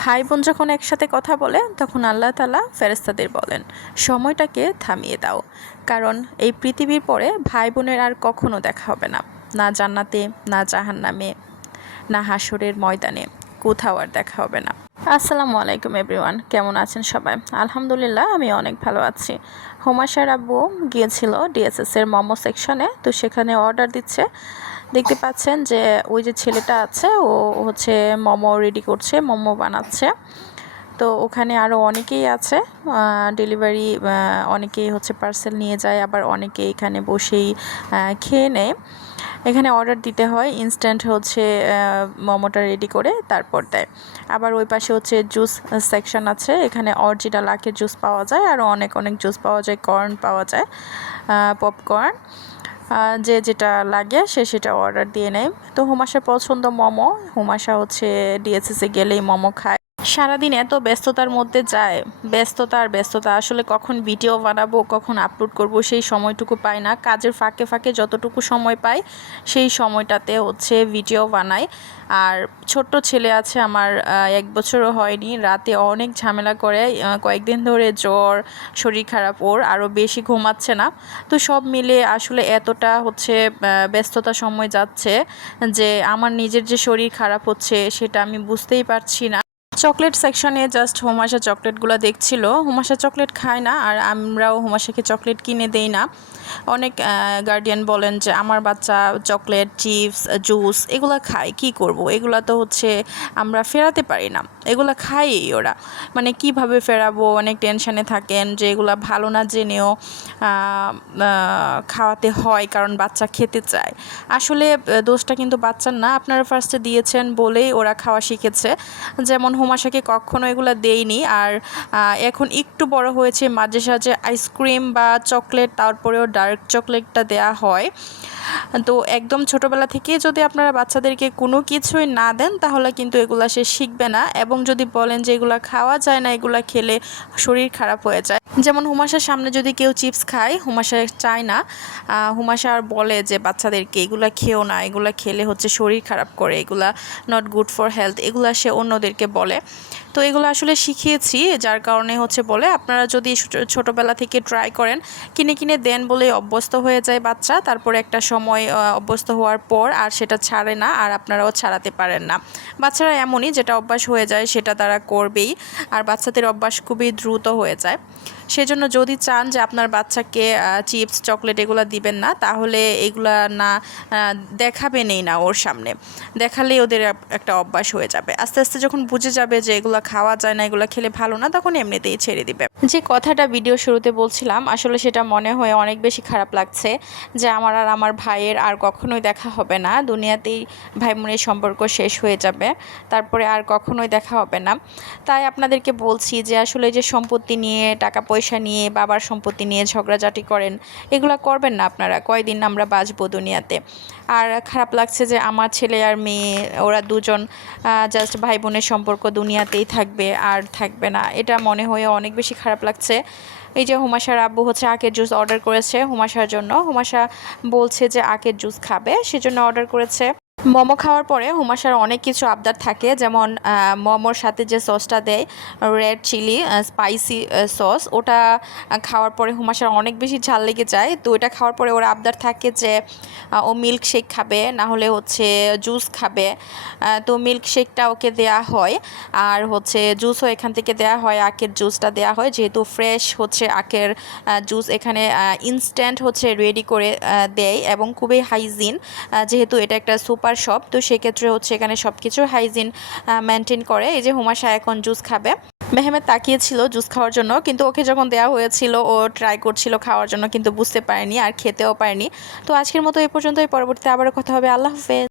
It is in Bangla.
ভাই বোন যখন একসাথে কথা বলে তখন আল্লাহ তাআলা ফেরেশতাদের বলেন, সময়টাকে থামিয়ে দাও, কারণ এই পৃথিবীর পরে ভাই বোনের আর কখনো দেখা হবে না, না জান্নাতে, না জাহান্নামে, না হাসরের ময়দানে, কোথাও আর দেখা হবে না। আসসালামু আলাইকুম এভরিওয়ান, কেমন আছেন সবাই? আলহামদুলিল্লাহ, আমি অনেক ভালো আছি। হুমাশার আব্বু গিয়েছিল ডিএসএস এর মোমো সেকশনে, তো সেখানে অর্ডার দিচ্ছে। দেখতে পাচ্ছেন যে ওই যে ছেলেটা আছে, ও হচ্ছে মোমো রেডি করছে, মোমো বানাচ্ছে। তো ওখানে আরও অনেকেই আছে, ডেলিভারি অনেকেই হচ্ছে পার্সেল নিয়ে যায়, আবার অনেকে এখানে বসেই খেয়ে নেয়। এখানে অর্ডার দিতে হয়, ইনস্ট্যান্ট হচ্ছে মোমোটা রেডি করে তারপর দেয়। আবার ওই পাশে হচ্ছে জুস সেকশন আছে, এখানে অরিজিনাল আখের জুস পাওয়া যায়, আরও অনেক অনেক জুস পাওয়া যায়, কর্ন পাওয়া যায়, পপকর্ন, যে যেটা লাগে সে সেটা অর্ডার দিয়ে নেয়। তো হুমাশার পছন্দ মোমো, হুমাশা হচ্ছে ডিএসএসে গেলেই মোমো খায়। সারাদিন এত ব্যস্ততার মধ্যে যায়, ব্যস্ততা আসলে কখন ভিডিও বানাবো, কখন আপলোড করব সেই সময়টুকু পাই না। কাজের ফাঁকে ফাঁকে যতটুকু সময় পাই সেই সময়টাতে হচ্ছে ভিডিও বানাই। আর ছোট্ট ছেলে আছে আমার, 1 বছরও হয়নি, রাতে অনেক ঝামেলা করে, কয়েকদিন ধরে জ্বর, শরীর খারাপ, ওর আরও বেশি ঘুমাচ্ছে না। তো সব মিলে আসলে এতটা হচ্ছে ব্যস্ততার সময় যাচ্ছে যে আমার নিজের যে শরীর খারাপ হচ্ছে সেটা আমি বুঝতেই পারছি না। চকলেট সেকশনে জাস্ট হুমাশা চকলেটগুলো দেখছিল। হুমাশা চকলেট খায় না, আর আমরাও হুমাশাকে চকলেট কিনে দেই না। অনেক গার্ডিয়ান বলেন যে আমার বাচ্চা চকলেট, চিপস, জুস এগুলো খায়, কি করব, এগুলো তো হচ্ছে আমরা ফেরাতে পারি না, এগুলো খায়ই ওরা, মানে কিভাবে ফেরাবো, অনেক টেনশানে থাকেন যে এগুলো ভালো না জেনেও খাওয়াতে হয় কারণ বাচ্চা খেতে চায়। আসলে দোষটা কিন্তু বাচ্চার না, আপনারা ফার্স্টে দিয়েছেন বলেই ওরা খাওয়া শিখেছে। যেমন হুমাশাকে কখনো এগুলো দেইনি, আর এখন একটু বড় হয়েছে, মাঝে সাঝে আইসক্রিম বা চকলেট, তারপরেও ডার্ক চকলেটটা দেয়া হয়। তো একদম ছোটোবেলা থেকে যদি আপনারা বাচ্চাদেরকে কোনো কিছুই না দেন তাহলে কিন্তু এগুলা সে শিখবে না, এবং যদি বলেন যে এগুলা খাওয়া যায় না, এগুলা খেলে শরীর খারাপ হয়ে যায়। যেমন হুমাশার সামনে যদি কেউ চিপস খায়, হুমাশা চায় না, হুমাশা আর বলে যে বাচ্চাদেরকে এগুলা খেও না, এগুলা খেলে হচ্ছে শরীর খারাপ করে, এগুলা নট গুড ফর হেলথ, এগুলা সে অন্যদেরকে বলে। তো এগুলো আসলে শিখিয়েছি, যার কারণে হচ্ছে বলে আপনারা যদি ছোটোবেলা থেকে ট্রাই করেন, কিনে কিনে দেন বলে অভ্যস্ত হয়ে যায় বাচ্চা, তারপরে একটা সময় অভ্যস্ত হওয়ার পর আর সেটা ছাড়ে না, আর আপনারাও ছাড়াতে পারেন না। বাচ্চারা এমনই, যেটা অভ্যাস হয়ে যায় সেটা তারা করবেই, আর বাচ্চাদের অভ্যাস খুবই দ্রুত হয়ে যায়। সেজন্য যদি চান যে আপনার বাচ্চাকে চিপস, চকলেট এগুলো দিবেন না, তাহলে এগুলা না দেখাবেনই না ওর সামনে, দেখালেই ওদের একটা অভ্যাস হয়ে যাবে। আস্তে আস্তে যখন বুঝে যাবে যে এগুলো খাওয়া যায় না, এগুলো খেলে ভালো না, তখন এমনিতেই ছেড়ে দিবে। যে কথাটা ভিডিও শুরুতে বলছিলাম, আসলে সেটা মনে হয়ে অনেক বেশি খারাপ লাগছে যে আমার আর আমার ভাইয়ের আর কখনোই দেখা হবে না, দুনিয়াতেই ভাই বোনের সম্পর্ক শেষ হয়ে যাবে, তারপরে আর কখনোই দেখা হবে না। তাই আপনাদেরকে বলছি যে আসলে যে সম্পত্তি নিয়ে, টাকা পয়সা নিয়ে, বাবার সম্পত্তি নিয়ে ঝগড়াঝাটি করেন, এগুলো করবেন না আপনারা, কয়দিন আমরা বাঁচবো দুনিয়াতে। আর খারাপ লাগছে যে আমার ছেলে আর মেয়ে, ওরা দুজন জাস্ট ভাই বোনের সম্পর্ক দুনিয়াতেই থাকবে আর থাকবে না, এটা মনে হয়ে অনেক বেশি খারাপ লাগছে। এই যে হুমাশার আব্বু হচ্ছে আখের জুস অর্ডার করেছে হুমাশার জন্য, হুমাশা বলছে যে আখের জুস খাবে, সেজন্য অর্ডার করেছে। মোমো খাওয়ার পরে হুমাশার অনেক কিছু আবদার থাকে, যেমন মোমোর সাথে যে সসটা দেয়, রেড চিলি স্পাইসি সস, ওটা খাওয়ার পরে হুমাশার অনেক বেশি ঝাল লেগে যায়। তো ওটা খাওয়ার পরে ওর আবদার থাকে যে ও মিল্ক শেক খাবে, না হলে হচ্ছে জুস খাবে। তো মিল্ক শেকটা ওকে দেয়া হয়, আর হচ্ছে জুসও এখান থেকে দেয়া হয়, আখের জুসটা দেয়া হয়, যেহেতু ফ্রেশ হচ্ছে আখের জুস এখানে ইনস্ট্যান্ট হচ্ছে রেডি করে দেয়, এবং খুবই হাইজিন, যেহেতু এটা একটা সুপার শপ, তো সেক্ষেত্রে হচ্ছে এখানে সব কিছু হাইজিন মেনটেন করে। এই যে হুমাশা এখন জুস খাবে। মেহমেদ তাকিয়েছিল জুস খাওয়ার জন্য, কিন্তু ওকে যখন দেওয়া হয়েছিল ও ট্রাই করছিল খাওয়ার জন্য, কিন্তু বুঝতে পারেনি আর খেতেও পারেনি। তো আজকের মতো এই পর্যন্তই, পরবর্তীতে আবারও কথা হবে। আল্লাহ হাফেজ।